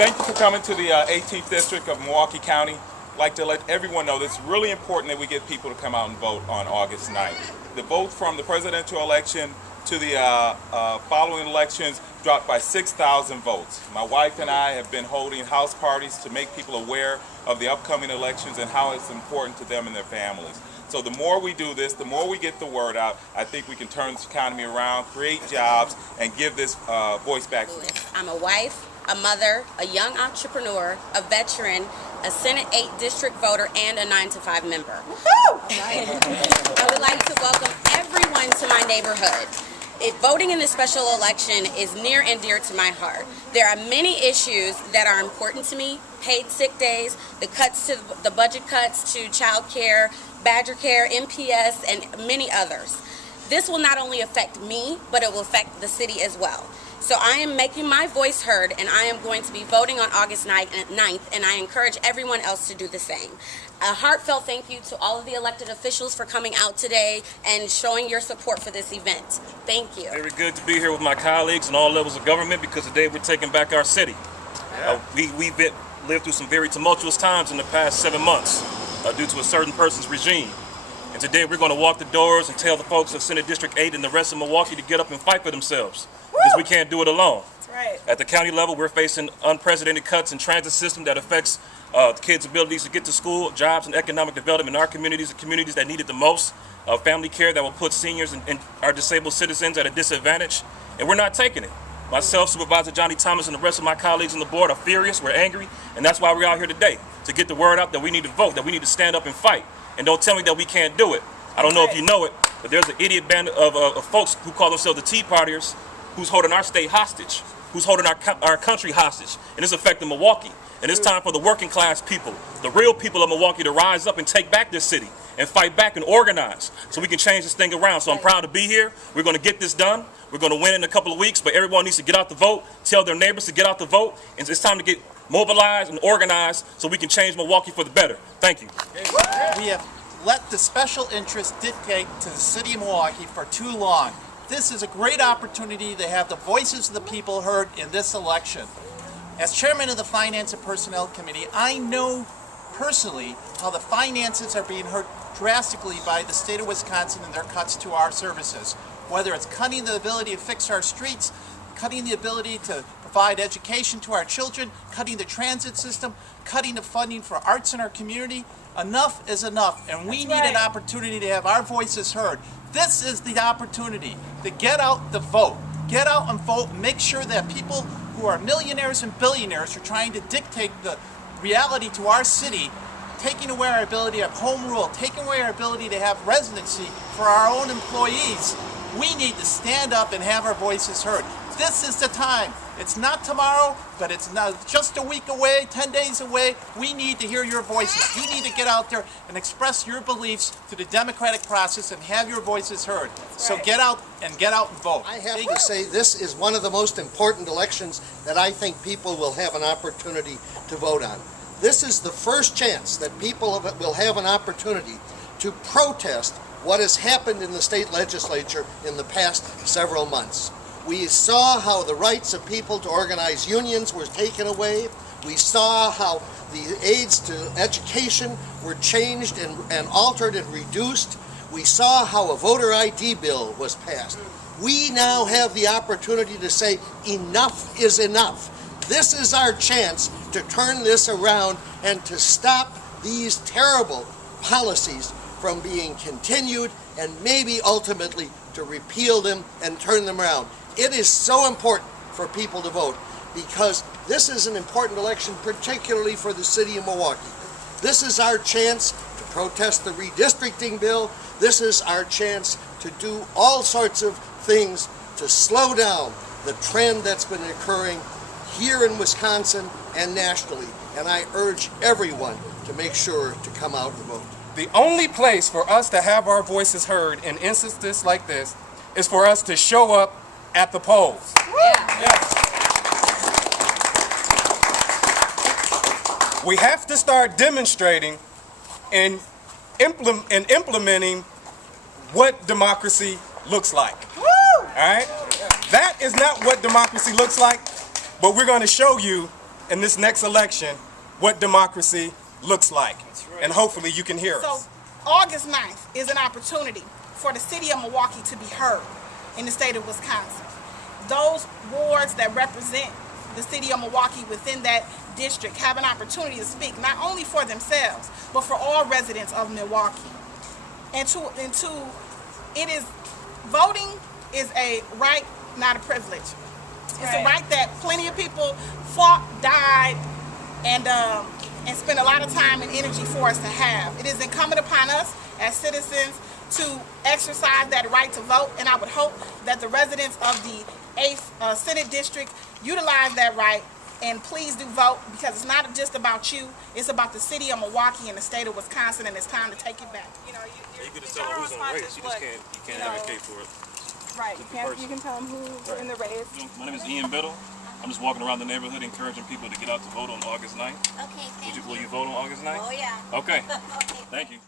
Thank you for coming to the 18th District of Milwaukee County. I'd like to let everyone know that it's really important that we get people to come out and vote on August 9th. The vote from the presidential election to the following elections dropped by 6,000 votes. My wife and I have been holding house parties to make people aware of the upcoming elections and how it's important to them and their families. So the more we do this, the more we get the word out, I think we can turn this economy around, create jobs, and give this voice back. I'm a wife, a mother, a young entrepreneur, a veteran, a Senate 8 district voter, and a 9-to-5 member. I would like to welcome everyone to my neighborhood. Voting in this special election is near and dear to my heart. There are many issues that are important to me: paid sick days, the budget cuts to child care, Badger Care, MPS, and many others. This will not only affect me, but it will affect the city as well. So I am making my voice heard, and I am going to be voting on August 9th, and I encourage everyone else to do the same. A heartfelt thank you to all of the elected officials for coming out today and showing your support for this event. Thank you. Very good to be here with my colleagues in all levels of government, because today we're taking back our city. We've lived through some very tumultuous times in the past 7 months due to a certain person's regime. And today we're going to walk the doors and tell the folks of Senate District 8 and the rest of Milwaukee to get up and fight for themselves. Because we can't do it alone. That's right. At the county level, we're facing unprecedented cuts in transit system that affects the kids' abilities to get to school, jobs, and economic development in our communities, the communities that need it the most, family care that will put seniors and our disabled citizens at a disadvantage, and we're not taking it. Myself, Supervisor Johnny Thomas, and the rest of my colleagues on the board are furious, we're angry, and that's why we're out here today, to get the word out that we need to vote, that we need to stand up and fight, and don't tell me that we can't do it. I don't know if you know it, but there's an idiot band of folks who call themselves the Tea Partiers, who's holding our state hostage, who's holding our country hostage, and it's affecting Milwaukee. And it's time for the working class people, the real people of Milwaukee, to rise up and take back this city and fight back and organize so we can change this thing around. So I'm proud to be here. We're going to get this done. We're going to win in a couple of weeks, but everyone needs to get out the vote, tell their neighbors to get out the vote, and it's time to get mobilized and organized so we can change Milwaukee for the better. Thank you. We have let the special interests dictate to the city of Milwaukee for too long. This is a great opportunity to have the voices of the people heard in this election. As chairman of the Finance and Personnel Committee, I know personally how the finances are being hurt drastically by the state of Wisconsin and their cuts to our services. Whether it's cutting the ability to fix our streets, cutting the ability to provide education to our children, cutting the transit system, cutting the funding for arts in our community. Enough is enough, and we need an opportunity to have our voices heard. This is the opportunity to get out the vote. Get out and vote and make sure that people who are millionaires and billionaires are trying to dictate the reality to our city, taking away our ability to have home rule, taking away our ability to have residency for our own employees. We need to stand up and have our voices heard. This is the time. It's not tomorrow, but it's not just a week away, 10 days away. We need to hear your voices. You need to get out there and express your beliefs through the democratic process and have your voices heard. So get out and vote. I have to say this is one of the most important elections that I think people will have an opportunity to vote on. This is the first chance that people will have an opportunity to protest what has happened in the state legislature in the past several months. We saw how the rights of people to organize unions were taken away. We saw how the aids to education were changed and altered and reduced. We saw how a voter ID bill was passed. We now have the opportunity to say enough is enough. This is our chance to turn this around and to stop these terrible policies from being continued and maybe ultimately to repeal them and turn them around. It is so important for people to vote because this is an important election, particularly for the city of Milwaukee. This is our chance to protest the redistricting bill. This is our chance to do all sorts of things to slow down the trend that's been occurring here in Wisconsin and nationally. And I urge everyone to make sure to come out and vote. The only place for us to have our voices heard in instances like this is for us to show up at the polls. Yes. We have to start demonstrating and implementing what democracy looks like. All right? That is not what democracy looks like, but we're going to show you in this next election what democracy looks like. And hopefully you can hear us. So August 9th is an opportunity for the city of Milwaukee to be heard in the state of Wisconsin. Those wards that represent the city of Milwaukee within that district have an opportunity to speak, not only for themselves, but for all residents of Milwaukee. Voting is a right, not a privilege. It's a right that plenty of people fought, died, and spent a lot of time and energy for us to have. It is incumbent upon us as citizens to exercise that right to vote, and I would hope that the residents of the 8th Senate District utilize that right, and please do vote, because it's not just about you, it's about the city of Milwaukee and the state of Wisconsin, and it's time to take it back. You can just tell them who's in the race, you can't advocate for it. Right, you can tell them who's in the race. My name is Ian Biddle. I'm just walking around the neighborhood encouraging people to get out to vote on August 9th. Okay, thank you. Will you vote on August 9th? Oh, yeah. Okay. Okay. Thank you.